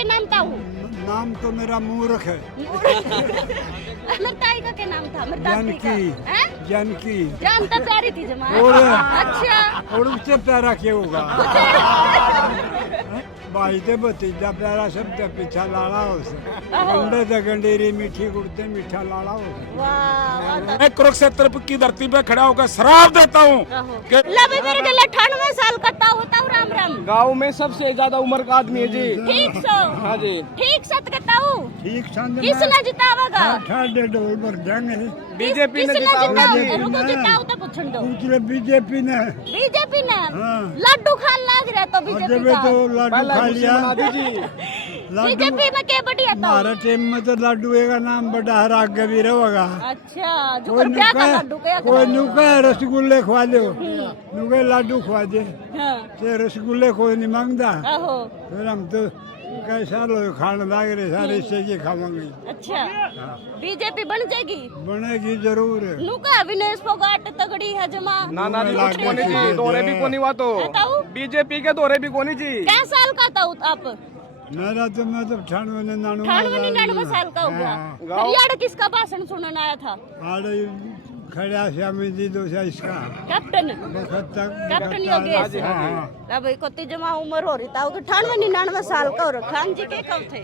क्या नाम था वो? नाम तो मेरा मूर्ख है। मेरे ताई का क्या नाम था? मेरे दादी का जानकी। जानकी जानता प्यारी थी जमा। और अच्छा और उससे प्यारा क्या होगा? भाई ते भतीजा प्यारा सब ते पीछा लाड़ा हो से गंडे ते गंडेरी मीठी गुड़ते मीठा लाड़ा हो से। वाह मैं कुरुक्षेत्र की धरती पे खड़ा होकर श्राप देता हूँ कि लबे मेरे के 98 साल का ताऊ होता हूँ। राम राम। गांव में सबसे ज्यादा उम्र का आदमी है जी। ठीक सो। हाँ जी। ठीक सत कहता हूँ। ठीक संग किसने जितावागा? ठाडे ढोल भर जाएंगे। बीजेपी ने किसने जितावा जिताव? जी। रुको जिताव तो पूछन दो। पूछ ले बीजेपी ने। बीजेपी ने हाँ। लड्डू खान लाग रहा तो और बीजेपी जब का। तो लाडू पहला खा कुर्सी लिया। बना दीजिए। लाडू बीजेपी में क्या बढ़िया था? हमारे टीम में तो लाडू का नाम बड़ा हर आगे भी रहेगा। अच्छा जो कर क्या का लड्डू क्या कोई नुका रसगुल्ले खवा दो, नुके लाडू खवा दे, हाँ ते रसगुल्ले कोई नहीं मांगता। आहो फिर हम तो कैसा लोग खाने लग रहे सारे इससे ये खावांगे। अच्छा बीजेपी बन जाएगी। बनेगी जरूर। नुका विनेश फोगाट तगड़ी है जमा। ना ना जी कुछ कोनी जी, दौरे भी कोनी हुआ तो बताओ। बीजेपी के दौरे भी कोनी जी। क्या साल का था आप? मेरा तो मैं तो 98 98 साल का हो गया। फिर यार किसका भाषण सुनने आया था? खड़ा श्यामी जी दो इसका कैप्टन वक्त तक कैप्टन योगेश। अब कोती जमा उम्र हो रही था 98-99 साल का हो रहा। खान जी के कब थे?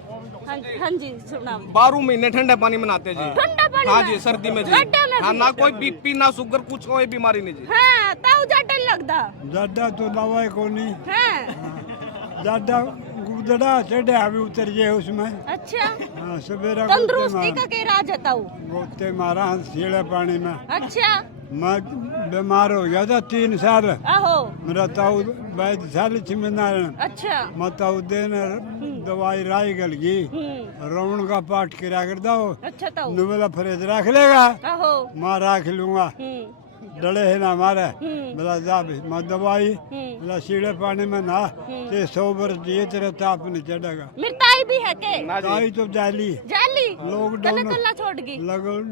हाँ जी सुना। 12 महीने ठंडा पानी में नहाते जी। ठंडा पानी हाँ में? जी सर्दी में जी। गड्ढे में हाँ भी? ना कोई बीपी ना शुगर कुछ कोई बीमारी नहीं जी। हाँ ताऊ जाटा लगदा। ज्यादा तो दवाई को नहीं हाँ ज्यादा गुदड़ा चढ़े अभी उतर गए उसमें। अच्छा हाँ सवेरा तंदुरुस्ती का क्या राज है ताऊ? गोते मारा सीढ़े पानी में। अच्छा मैं बीमार हो गया था 3 साल। आहो मेरा ताऊ वैद्य साल नारायण अच्छा मैं ताऊ देने दवाई राई गल गई रावण का पाठ किया करता हो अच्छा ताऊ नुबेला फ्रिज रख लेगा आहो मैं रख लूंगा डले है ना हमारे बोला जा भी मैं दवाई बोला सीढ़े पानी में ना ते 100 वर्ष जिए तेरा ताप नहीं चढ़ेगा। मिर्ताई भी है के? ना जी। ताई तो जाली जाली लॉकडाउन तने तुलना छोड़ गई। लॉकडाउन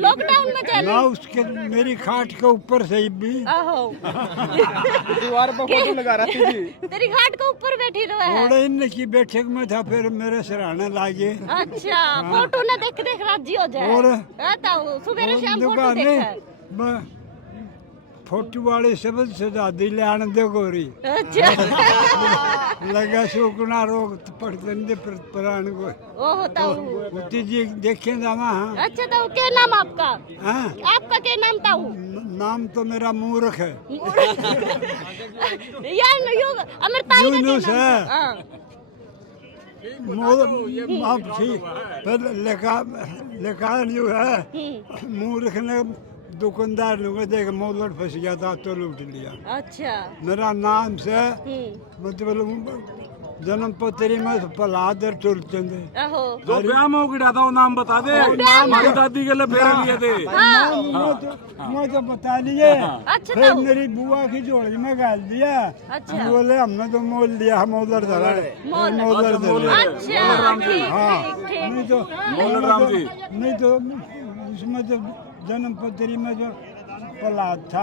लॉकडाउन में जाली ना उसके मेरी खाट के ऊपर से भी आहो दीवार पर फोटो लगा रही थी जी। तेरी घाट के ऊपर बैठी रहा है। थोड़े इन की बैठक में था फिर मेरे सराहने लागे। अच्छा फोटो ना देख देख राजी हो जाए। और? ताऊ सुबह शाम फोटो दुकान देखा। फोटो वाले शब्द से दादी ले आने दे गोरी अच्छा लगा सुकना रोग पड़ते पुराण को ओह ताऊ उती जी देखे जावा। हाँ अच्छा ताऊ क्या नाम आपका? हाँ आपका क्या नाम ताऊ? नाम तो मेरा मूर्ख है। यार योग अमरताई का क्या यूनुस नाम है। था? हाँ। आप ठीक पर लेखा जो है मूर्ख ने दुकानदार लोग देख मोलट फंस गया था तो लूट लिया। अच्छा मेरा नाम से मतलब जन्म पत्री में पलादर तुलचंद है। आहो जो ब्याह में गिरा था वो नाम बता दे। हमारी दादी के लिए फेरे लिए थे। मैं तो बता लिए। अच्छा फिर ताऊ मेरी बुआ की जोड़ी में गाल दिया। अच्छा बोले हमने तो मोल लिया हम उधर धरा मोल। उधर धरा। अच्छा हाँ ठीक ठीक नहीं तो मोलट राम जी। नहीं तो उसमें जो जन्म पत्री में जो पलाद था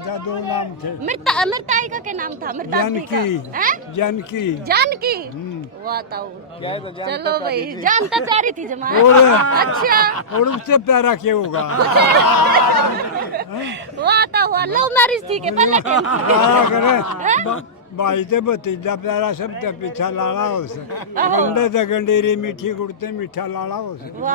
था 2 नाम थे। अमरताई का क्या नाम था? अमरताई का जानकी जानकी जानकी वाह ताऊ क्या है तो जानता चलो भाई जानता प्यारी थी जमा। और? अच्छा और उससे प्यारा क्या होगा? वाह ताऊ लव मैरिज थी के पहले क्या करे भाई ते भतीजा प्यारा सब ते पीछा लाड़ा हो से गंडे ते गंडेरी मीठी गुड़ते मीठा लाड़ा हो से। वाह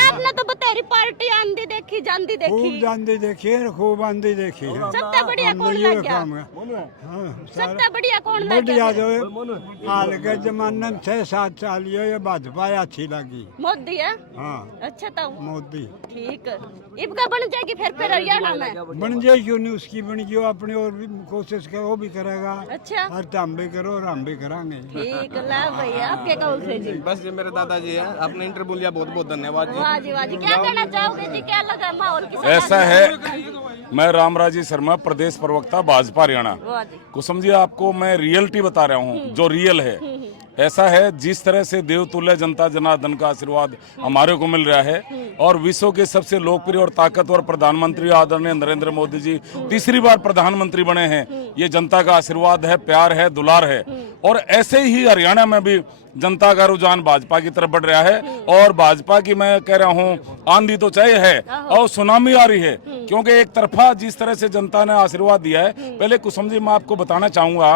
आपने तो बतेरी पार्टी आंधी देखी जानदी खूब देखी। जानती देखी है खूब आंधी देखी है। सबसे बढ़िया कौन ये लग गया? काम है। हाँ सबसे बढ़िया कौन लग बढ़िया गया? जो हाल के जमाने में 6-7 साल ये भाजपा अच्छी लगी। मोदी है। हाँ अच्छा ताऊ मोदी ठीक इबका बन जाएगी फिर हरियाणा में। बन जाए क्यों नहीं उसकी बन गई अपनी और भी कोशिश करो वो भी करेगा। अच्छा और हम भी करो और हम भी करांगे। ठीक ला भैया आपके कौन से जी? बस ये मेरे दादाजी है। आपने इंटरव्यू लिया बहुत बहुत धन्यवाद जी। वाह जी क्या कहना चाहोगे जी? क्या लगा माहौल की ऐसा है मैं रामराजी शर्मा प्रदेश प्रवक्ता भाजपा हरियाणा वाह जी को समझिए आपको मैं रियलिटी बता रहा हूँ जो रियल है। ऐसा है जिस तरह से देवतुल्य जनता जनार्दन का आशीर्वाद हमारे को मिल रहा है और विश्व के सबसे लोकप्रिय और ताकतवर प्रधानमंत्री आदरणीय नरेंद्र मोदी जी तीसरी बार प्रधानमंत्री बने हैं। ये जनता का आशीर्वाद है, प्यार है, दुलार है और ऐसे ही हरियाणा में भी जनता का रुझान भाजपा की तरफ बढ़ रहा है। और भाजपा की मैं कह रहा हूँ आंधी तो चाहे है और सुनामी आ रही है, क्योंकि एक तरफा जिस तरह से जनता ने आशीर्वाद दिया है। पहले कुसुम जी मैं आपको बताना चाहूंगा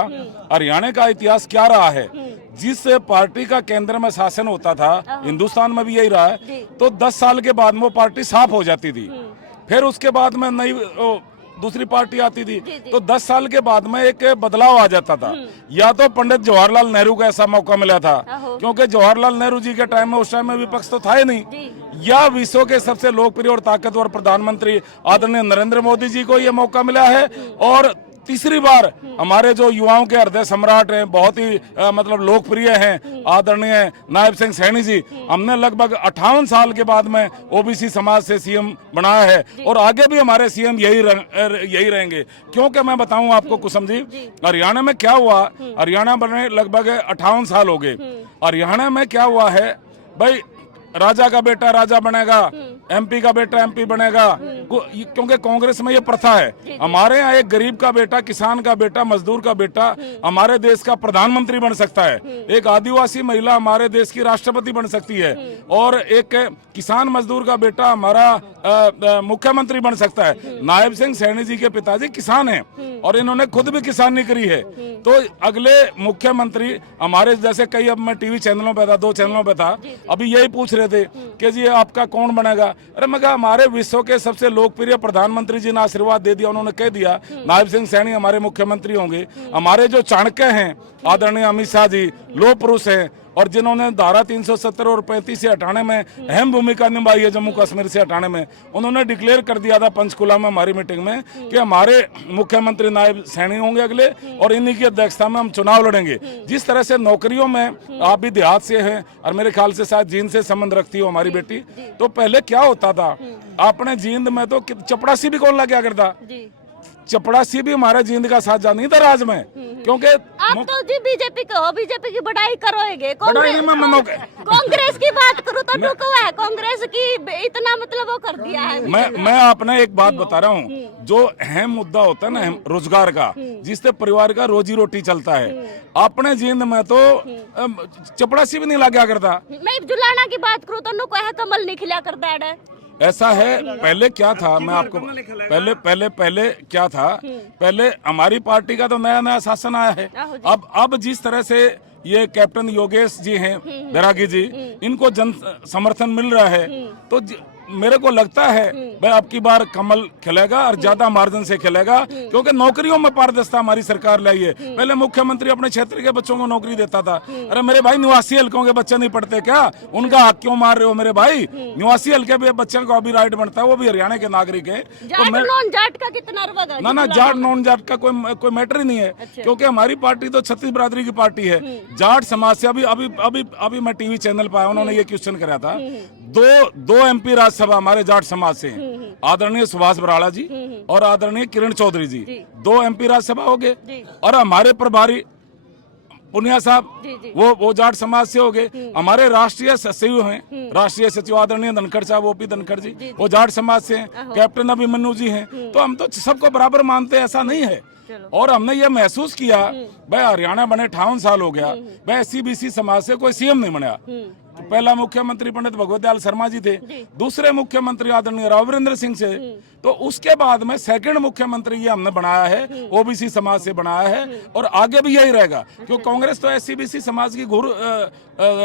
हरियाणा का इतिहास क्या रहा है। जिस पार्टी का केंद्र में शासन होता था, हिंदुस्तान में भी यही रहा है, तो 10 साल के बाद में वो पार्टी साफ हो जाती थी। फिर उसके बाद में नई दूसरी पार्टी आती थी, तो 10 साल के बाद में एक बदलाव आ जाता था। या तो पंडित जवाहरलाल नेहरू को ऐसा मौका मिला था, क्योंकि जवाहरलाल नेहरू जी के टाइम में उस टाइम में विपक्ष तो था ही नहीं, या विश्व के सबसे लोकप्रिय और ताकतवर प्रधानमंत्री आदरणीय नरेंद्र मोदी जी को ये मौका मिला है। और तीसरी बार हमारे जो युवाओं के हृदय सम्राट हैं, बहुत ही मतलब लोकप्रिय हैं, आदरणीय नायब सिंह सैनी जी, हमने लगभग 58 साल के बाद में ओबीसी समाज से सीएम बनाया है। और आगे भी हमारे सीएम यही रहेंगे। क्योंकि मैं बताऊं आपको कुसुम जी, हरियाणा में क्या हुआ, हरियाणा बने लगभग 58 साल हो गए। हरियाणा में क्या हुआ है भाई, राजा का बेटा राजा बनेगा, एमपी का बेटा एमपी बनेगा, क्योंकि कांग्रेस में ये प्रथा है। हमारे यहाँ एक गरीब का बेटा, किसान का बेटा, मजदूर का बेटा हमारे देश का प्रधानमंत्री बन सकता है, एक आदिवासी महिला हमारे देश की राष्ट्रपति बन सकती है, और एक किसान मजदूर का बेटा हमारा मुख्यमंत्री बन सकता है। नायब सिंह सैनी जी के पिताजी किसान हैं और इन्होंने खुद भी किसानी करी है। तो अगले मुख्यमंत्री हमारे जैसे कई, अब मैं टीवी चैनलों पे था, 2 चैनलों पे था, अभी यही पूछ रहे थे कि जी आपका कौन बनेगा। अरे मैं कहा हमारे विश्व के सबसे लोकप्रिय प्रधानमंत्री जी ने आशीर्वाद दे दिया, उन्होंने कह दिया नायब सिंह सैनी हमारे मुख्यमंत्री होंगे। हमारे जो चाणक्य हैं आदरणीय अमित शाह जी, लोह पुरुष हैं, और जिन्होंने धारा 370 और 35 से हटाने में अहम भूमिका निभाई है, जम्मू कश्मीर से हटाने में, उन्होंने डिक्लेयर कर दिया था पंचकुला में हमारी मीटिंग में कि हमारे मुख्यमंत्री नायब सैनी होंगे अगले, और इन्हीं की अध्यक्षता में हम चुनाव लड़ेंगे। जिस तरह से नौकरियों में आप भी देहात से हैं और मेरे ख्याल से शायद जींद से संबंध रखती हो हमारी बेटी, तो पहले क्या होता था, अपने जींद में तो चपड़ासी भी कौन लगा करता, चपड़ासी भी हमारे जींद का साथ नहीं था राज में, क्योंकि आप तो जी बीजेपी के हो, बीजेपी की बढ़ाई करोगे। कांग्रेस की बात करूँ तो रुको है, कांग्रेस की इतना मतलब वो कर दिया है। मैं आपने एक बात बता रहा हूँ, जो अहम मुद्दा होता है ना रोजगार का, जिससे परिवार का रोजी रोटी चलता है, अपने जींद में तो चपड़ासी भी नहीं लगा करता। मैं जुलाना की बात करूँ तो नुको है, कमल नहीं खिला करता है। ऐसा है, पहले क्या था, मैं आपको पहले क्या था, पहले हमारी पार्टी का तो नया नया शासन आया है। अब जिस तरह से ये कैप्टन योगेश जी हैं, बैरागी जी, इनको जन समर्थन मिल रहा है, तो मेरे को लगता है भाई अब की बार कमल खिलेगा और ज्यादा मार्जिन से खिलेगा, क्योंकि नौकरियों में पारदर्शिता हमारी सरकार लाई है। पहले मुख्यमंत्री अपने क्षेत्र के बच्चों को नौकरी देता था। अरे मेरे भाई, निवासी हल्कों के बच्चे नहीं पढ़ते क्या? उनका हक क्यों मार रहे हो मेरे भाई? निवासी हल्के भी बच्चों को अभी राइट बनता है, वो भी हरियाणा के नागरिक है। जाट का कितना ना जाट नॉन जाट का कोई मैटर ही नहीं है, क्योंकि हमारी पार्टी तो छत्तीस बिरादरी की पार्टी है। जाट समाज से अभी मैं टीवी चैनल पर आया, उन्होंने ये क्वेश्चन कराया था, दो एमपी राज्यसभा हमारे जाट समाज से हैं, आदरणीय सुभाष बराड़ा जी और आदरणीय किरण चौधरी जी, 2 एमपी राज्यसभा हो गए। और हमारे प्रभारी पुनिया साहब वो जाट समाज से हो गए। हमारे राष्ट्रीय सचिव हैं, राष्ट्रीय सचिव आदरणीय धनखड़ साहब, ओपी धनखड़ जी, वो जाट समाज से हैं। कैप्टन अभिमन्यु जी हैं। तो हम तो सबको बराबर मानते हैं, ऐसा नहीं है। और हमने ये महसूस किया भाई, हरियाणा बने 58 साल हो गया, भाई SC/BC समाज से कोई सीएम नहीं बना। तो पहला मुख्यमंत्री पंडित भगवत दयाल शर्मा जी थे, दूसरे मुख्यमंत्री आदरणीय राव वीरेंद्र सिंह से, तो उसके बाद में सेकंड मुख्यमंत्री ये हमने बनाया है, ओबीसी समाज से बनाया है, और आगे भी यही रहेगा, क्योंकि कांग्रेस तो SC/BC समाज की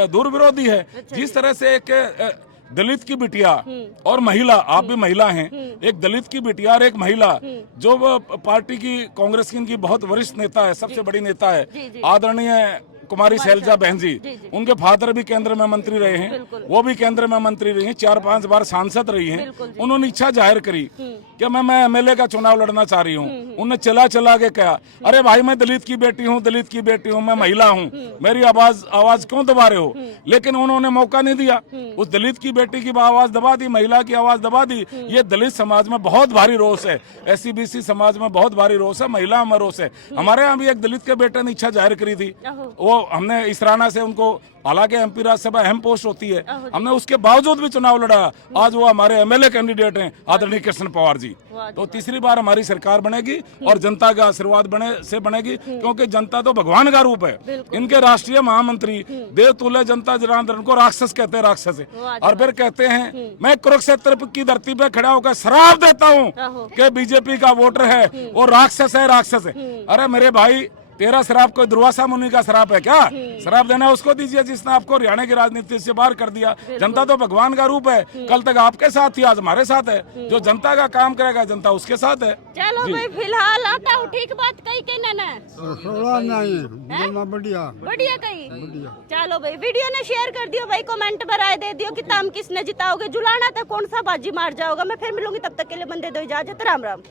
दूर विरोधी है। जिस तरह से एक दलित की बिटिया और महिला, आप भी महिला हैं, एक दलित की बिटिया और एक महिला, जो पार्टी की कांग्रेस की इनकी बहुत वरिष्ठ नेता है, सबसे बड़ी नेता है, आदरणीय कुमारी शैलजा बहन जी, उनके फादर भी केंद्र में मंत्री रहे हैं, वो भी केंद्र में मंत्री रही हैं, 4-5 बार सांसद रही हैं। उन्होंने इच्छा जाहिर करी कि मैं MLA का चुनाव लड़ना चाह रही हूँ। उन्होंने चला के कहा, अरे भाई मैं दलित की बेटी हूँ, मैं महिला हूँ, मेरी आवाज क्यों दबा रहे हो? लेकिन उन्होंने मौका नहीं दिया। उस दलित की बेटी की आवाज दबा दी, महिला की आवाज दबा दी। ये दलित समाज में बहुत भारी रोष है, SC/BC समाज में बहुत भारी रोष है, महिला में रोष है। हमारे यहाँ भी एक दलित के बेटे ने इच्छा जाहिर करी थी, वो हमने इस राना से उनको, हालांकि एमपी राज्यसभा अहम पोस्ट होती है, हमने उसके बावजूद भी चुनाव लड़ा। आज वो हमारे एमएलए कैंडिडेट हैं आदरणीय कृष्ण पवार जी। तो तीसरी बार हमारी सरकार बनेगी और जनता का आशीर्वाद बनेगी, क्योंकि जनता तो भगवान का रूप है। इनके राष्ट्रीय महामंत्री देवतुल्य जनता जनार्दन को राक्षस कहते हैं, राक्षस है। और फिर कहते हैं मैं कुरुक्षेत्र की धरती पे खड़ा होकर शराब देता हूँ कि बीजेपी का वोटर है वो राक्षस है, राक्षस है। अरे मेरे भाई, तेरा शराब कोई दुर्वासा मुनि का शराब है क्या? शराब देना उसको दीजिए जिसने आपको हरियाणा की राजनीति से बाहर कर दिया। जनता तो भगवान का रूप है, कल तक आपके साथ थी, आज हमारे साथ है। जो जनता का काम करेगा जनता उसके साथ है। चलो भाई, फिलहाल आता हूँ, ठीक बात कही के ना बढ़िया बढ़िया कही। चलो भाई, वीडियो ने शेयर कर दियो भाई, कमेंट में राय दे दियो कि तुम किसने जिताओगे, जुलाना था कौन सा बाजी मार जाओगे। मैं फिर मिलूंगी, तब तक के लिए बंदे दो इजाजत, राम राम।